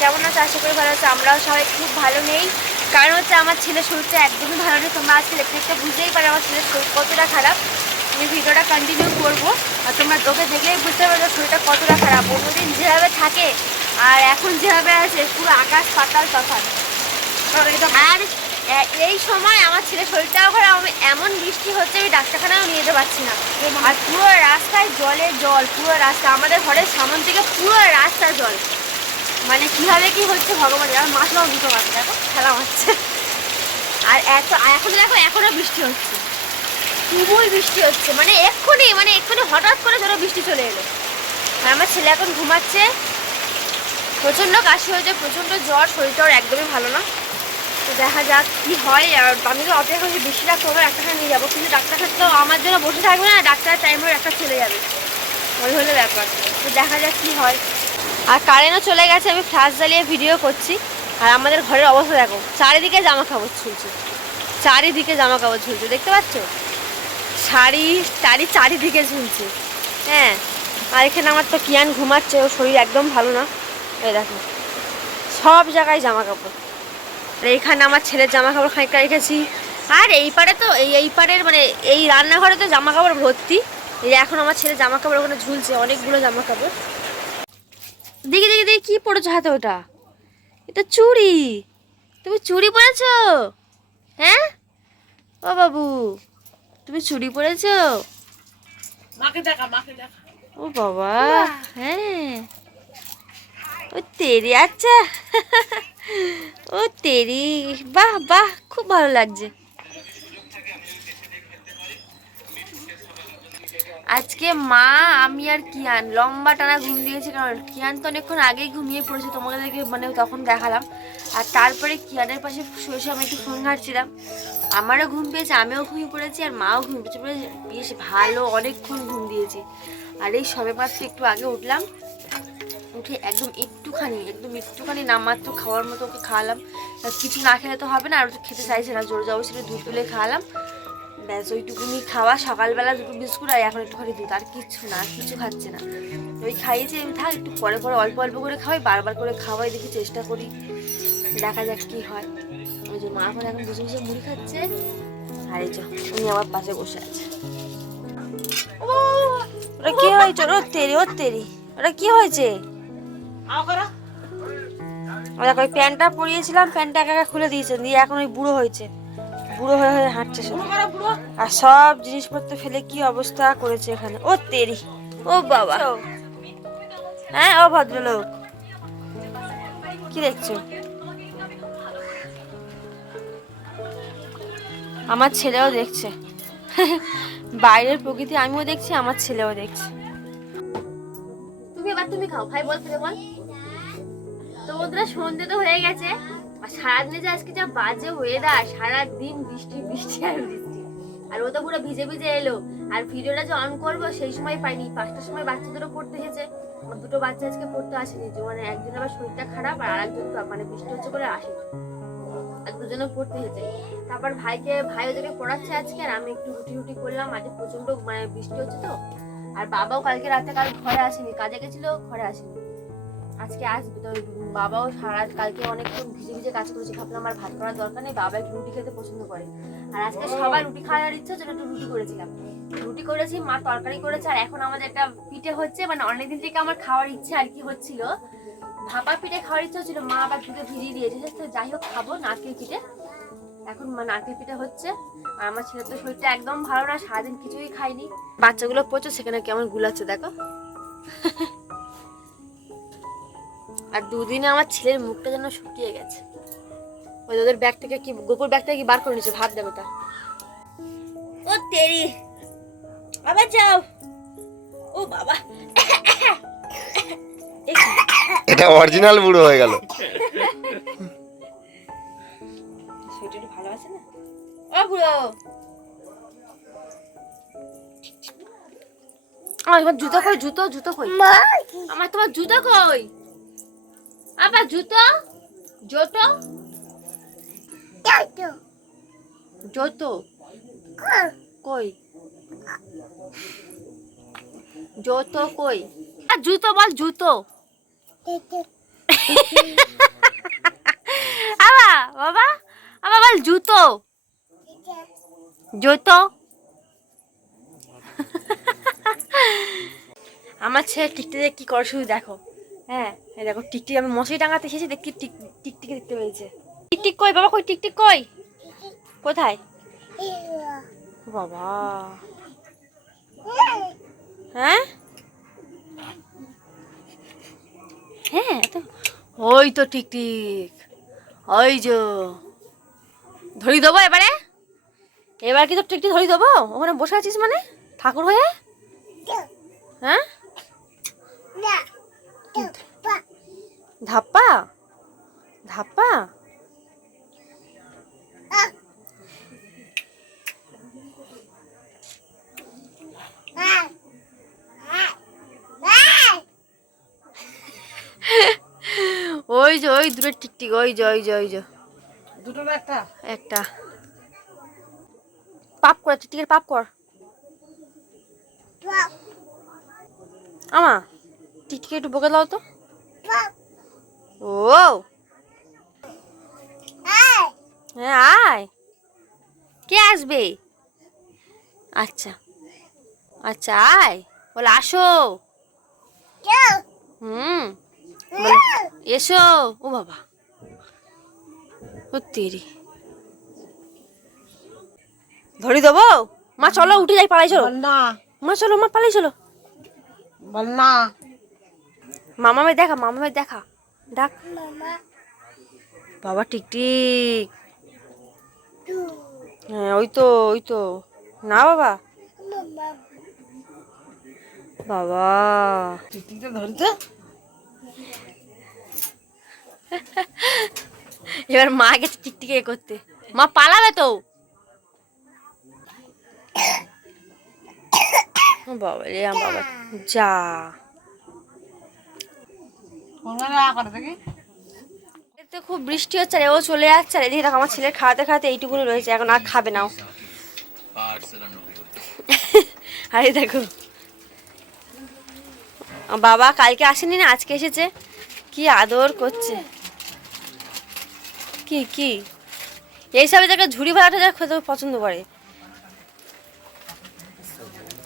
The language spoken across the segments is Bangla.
কেমন আছে? আশা করি ভালো আছে। আমরাও সবাই খুব ভালো নেই, কারণ হচ্ছে আমার ছেলের শরীরটা একদমই ভালো নেই। তোমরা আজকে দেখতে বুঝতেই পারো আমার ছেলের শরীর কতটা খারাপ। আমি ভিডিওটা কন্টিনিউ করবো আর তোমরা তোকে দেখলেই বুঝতে পারবে শরীরটা কতটা খারাপ। অন্যদিন যেভাবে থাকে আর এখন যেভাবে আছে পুরো আকাশ পাতাল তফাৎ। আর এই সময় আমার ছেলের শরীরটাও খারাপ। এমন বৃষ্টি হচ্ছে আমি ডাক্তারখানাও নিয়ে যেতে পারছি না। আর পুরো রাস্তায় জলে জল, পুরো রাস্তা আমাদের ঘরের সামনে থেকে পুরো রাস্তা জল। মানে কীভাবে কি হচ্ছে ভগবান, আর মাছরাও দুটো মাছ দেখো খেলা হচ্ছে। আর এখন দেখো এখনও বৃষ্টি হচ্ছে, খুবই বৃষ্টি হচ্ছে। মানে এক্ষুনি হঠাৎ করে ধরো বৃষ্টি চলে এলো। আর আমার ছেলে এখন ঘুমাচ্ছে। প্রচণ্ড কাশি হয়েছে, প্রচণ্ড জ্বর, শরীরটাও একদমই ভালো না। তো দেখা যাক কী হয়। আর আমি তো অপেক্ষা করছি বেশি রাখতে হবে, ডাক্তারখানা নিয়ে যাবো। কিন্তু ডাক্তারখানা তো আমার জন্য বসে থাকবে না, ডাক্তারের টাইম হয়ে একটা চলে যাবে, ওই হলে ব্যাপার। তো দেখা যাক কী হয়। আর কারেন্টও চলে গেছে, আমি ফ্ল্যাশ জ্বালিয়ে ভিডিও করছি। আর আমাদের ঘরের অবস্থা দেখো, চারিদিকে জামা কাপড় ঝুলছে, চারিদিকে জামা কাপড় ঝুলছে, দেখতে পাচ্ছ? চারিদিকে ঝুলছে। হ্যাঁ, আর এখানে আমার তো কিয়ান ঘুমাচ্ছে, ওর শরীর একদম ভালো না। এই দেখো সব জায়গায় জামা কাপড়। আর এখানে আমার ছেলের জামা কাপড় খানিকটা রেখেছি। আর এই পারে তো এই পারের মানে এই রান্নাঘরে তো জামা কাপড় ভর্তি। এই এখন আমার ছেলের জামা কাপড় ওখানে ঝুলছে, অনেকগুলো জামা কাপড়। দেখি দেখি দেখি কি পড়েছো হাতে? ওটা এটা চুড়ি। তুমি চুড়ি পরেছো? হ্যাঁ ও বাবু, তুমি চুড়ি পরেছো? মাকে দেখা, মাকে দেখা। ও বাবা, হ্যাঁ ও তেরি। আচ্ছা ও তেরি, বাহ বাহ, খুব ভালো লাগছে। আজকে মা, আমি আর কিয়ান লম্বা টানা ঘুম দিয়েছি, কারণ কিয়ান তো অনেকক্ষণ আগেই ঘুমিয়ে পড়েছে, তোমাদেরকে মানে তখন দেখালাম। আর তারপরে কিয়ানের পাশে শুয়ে শুয়ে আমি একটু ফোন ঘাঁটছিলাম। আমারও ঘুম পেয়েছে, আমিও ঘুমিয়ে পড়েছি, আর মাও ঘুম পেয়েছে। বেশ ভালো অনেকক্ষণ ঘুম দিয়েছি। আর এই সবে মাত্র একটু আগে উঠলাম, উঠে একদম একটুখানি নামমাত্র খাওয়ার মতো ওকে খাওয়ালাম। কিছু না খেলে তো হবে না, আর তো খেতে চাইছে না, জোর জবরদস্তি দুধ তুলে খাওয়ালাম। ব্যাস ওইটুকুনি খাওয়া, সকালবেলা দুটো বিস্কুট আর এখন একটুখানি দুধ, আর কিচ্ছু না, আর কিছু খাচ্ছে না। ওই খাইয়েছি, আমি থাক একটু পরে পরে অল্প অল্প করে খাওয়াই, বারবার করে খাওয়াই, দেখি চেষ্টা করি, দেখা যাক কি হয়। ওই যে মা এখন বসে বসে মুড়ি খাচ্ছে, আর এই যে উনি আমার পাশে বসে আছে। ওটা কি হয়েছে? ওর তেরি ওটা কি হয়েছে? দেখো ওই প্যান্টটা পরিয়েছিলাম, প্যান্টটা একা একা খুলে দিয়েছে, দিয়ে এখন ওই বুড়ো হয়েছে, বুড়ো হয়ে হয়ে হাঁটছে শুধু। আর সব জিনিসপত্র ফেলে কি অবস্থা করেছে এখানে। ও তেরি, ও বাবা, হ্যাঁ ও ভদ্রলোক, কি দেখছো? আমার ছেলেও দেখছে বাইরের প্রকৃতি, আমিও দেখছি, আমার ছেলেও দেখছে। তুমি খাও, ভাই বল বল। তো বন্ধুরা, সন্ধ্যে তো হয়ে গেছে, আর সারাদিনে যে আজকে যা বাজে ওয়েদার, সারাদিন বৃষ্টি বৃষ্টি আর বৃষ্টি। আর ও তো পুরো ভিজে ভিজে এলো। আর ভিডিওটা যে অন করবো সেই সময় পাইনি, 5টার সময় বাচ্চা দুটো পড়তে এসেছে। দুটো বাচ্চা আজকে পড়তে আসেনি, যে মানে একজনের আবার শরীরটা খারাপ, আর আরেকজন মানে বৃষ্টি হচ্ছে করে আসেনি, আর দুজনে পড়তে এসেছে। তারপর ভাই ওদেরকে পড়াচ্ছে আজকে, আর আমি একটু রুটি করলাম। আজকে প্রচন্ড মানে বৃষ্টি হচ্ছে তো। আর বাবাও কাল ঘরে আসেনি, কাজে গেছিল, ঘরে আসেনি, আজকে আসবে। তো বাবাও কালকে অনেকক্ষণ ভিজে ভিজে কাজ করেছে, ভাবলাম আমার ভাত করার দরকার নেই, বাবা একটু রুটি খেতে পছন্দ করে। আর আজকে সবাই রুটি খাওয়ার ইচ্ছা ছিল, একটু রুটি করেছিলাম, রুটি করেছি, মা তরকারি করেছে। আর এখন আমাদের একটা পিঠে হচ্ছে, মানে অনেকদিন থেকে আমার খাওয়ার ইচ্ছা আর কি হচ্ছিল, ভাপা পিঠে খাওয়ার ইচ্ছা হচ্ছিল, মা আবার দুধে ভিজিয়ে দিয়েছে। তো যাই হোক, খাবো নারকেল পিঠে। এখন নারকেল পিঠে হচ্ছে। আর আমার ছেলের তো শরীরটা একদম ভালো না, সারাদিন কিছুই খাইনি। বাচ্চাগুলো পড়ছে, সেখানে কেমন গুলাচ্ছে দেখো আর দুদিনে আমার ছেলের মুখটা যেন শুকিয়ে গেছে। ওই ওদের ব্যাগ থেকে কি, গোপুর ব্যাগ থেকে কি বার করে নিচ্ছে, ভাত দেবো তা। ও তেরি, আবার যাও। ও বাবা, এটা অরিজিনাল বুড়ো হয়ে গেল। শরীরটা একটু ভালো আছে না? ও বুড়ো, আমার জুতো কই, জুতো জুতো কই, আমার তোমার জুতো কই, আবার জুতো, জুতো জুতো কই, জুতো কই, আর জুতো বল, জুতো আবা বাবা, আবার বল জুতো, জুতো। আমার ছেলে টিকটিকে কি করে শুধু দেখো। হ্যাঁ এই দেখো টিকটিক, আমি মশারি টাঙাতে এসেছি দেখি টিকটিকে দেখতে পেয়েছে। টিকটিক কই বাবা, কই টিকটিক কই, কোথায় বাবা? হ্যাঁ হ্যাঁ তো ওই তো টিকটিক, ওই যে ধরি দেবো এবারে, এবার কি তো টিকটিক ধরি দেবো? ওখানে বসে আছিস মানে ঠাকুর হয়ে? হ্যাঁ ধাপ্পা ধাপ্পা, ওই যে ওই দূরের টিকটিক, ওই যে ওই যে ওই যে দুটো না একটা? একটা পাপ কর, টিকটিকের পাপ কর আমা, টিকটিকে একটু বকে দাও তো। ও হ্যাঁ আয়, কে আসবে? আচ্ছা আচ্ছা আয়, বলে আসো, বলে এসো। ও বাবা তেরি, ধরি দেবো? মা চলো উঠে যাই, পালাই চলো, বল না, মা চলো, মা পালাই চলো। বল না। মামামে দেখা, মামামে দেখা, ডাক বাবা টিকটিক। হ্যাঁ ওই তো ওই তো, না বাবা বাবা টিকটিকটা ধরতে। এবার মা গেছে টিকটিকে এ করতে, মা পালাবে তো। ও বাবা রে বাবা, যা করে দেখি। তো খুব বৃষ্টি হচ্ছে, আর ও চলে যাচ্ছে, আর এদিকে দেখো আমার ছেলের খাওয়াতে খাওয়াতে এইটুকুনি রয়েছে, এখন আর খাবে না ও। আরে দেখো বাবা কালকে আসেনি না, আজকে এসেছে, কি আদর করছে। কি কি এইসব জায়গায় ঝুড়ি ভাড়াটা যা খেতে পছন্দ করে।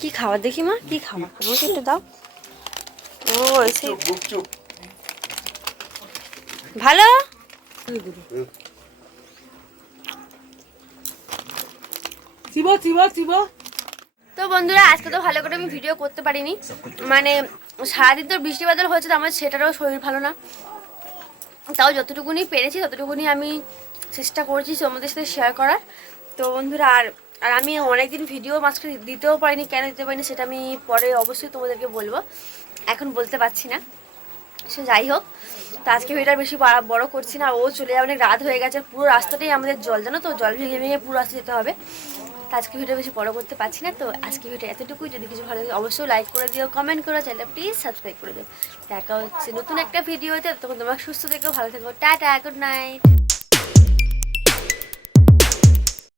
কি খাবার দেখি মা, কি খাবার আমাকে একটু দাও। ও এসে ভালো। চিবো চিবো চিবো। তো বন্ধুরা আজকে তো ভালো করে আমি ভিডিও করতে পারিনি, মানে সারাদিন তো বৃষ্টি বাদল হয়েছে, তো আমার সেটারও শরীর ভালো না, তাও যতটুকুনি পেরেছি ততটুকুনি আমি চেষ্টা করছি তোমাদের সাথে শেয়ার করার। তো বন্ধুরা আর আর আমি অনেকদিন ভিডিও মাঝখানে দিতেও পারিনি, কেন দিতে পারিনি সেটা আমি পরে অবশ্যই তোমাদেরকে বলবো, এখন বলতে পারছি না। সে যাই হোক, তো আজকে ভিডিওটা বেশি বড় করছি না, ও চলে যাবে, অনেক রাত হয়ে গেছে, পুরো রাস্তাটাই আমাদের জল, জানো তো, জল ভেঙে ভেঙে পুরো রাস্তা যেতে হবে। তো আজকে ভিডিও বেশি বড় করতে পারছি না, তো আজকে ভিডিও এতটুকুই। যদি কিছু ভালো লাগে অবশ্যই লাইক করে দিও, কমেন্ট করো, চ্যানেলটা প্লিজ সাবস্ক্রাইব করে দিও। দেখা হচ্ছে নতুন একটা ভিডিওতে, তখন তোমরা সুস্থ থেকো, ভালো থেকো, টাটা, গুড নাইট।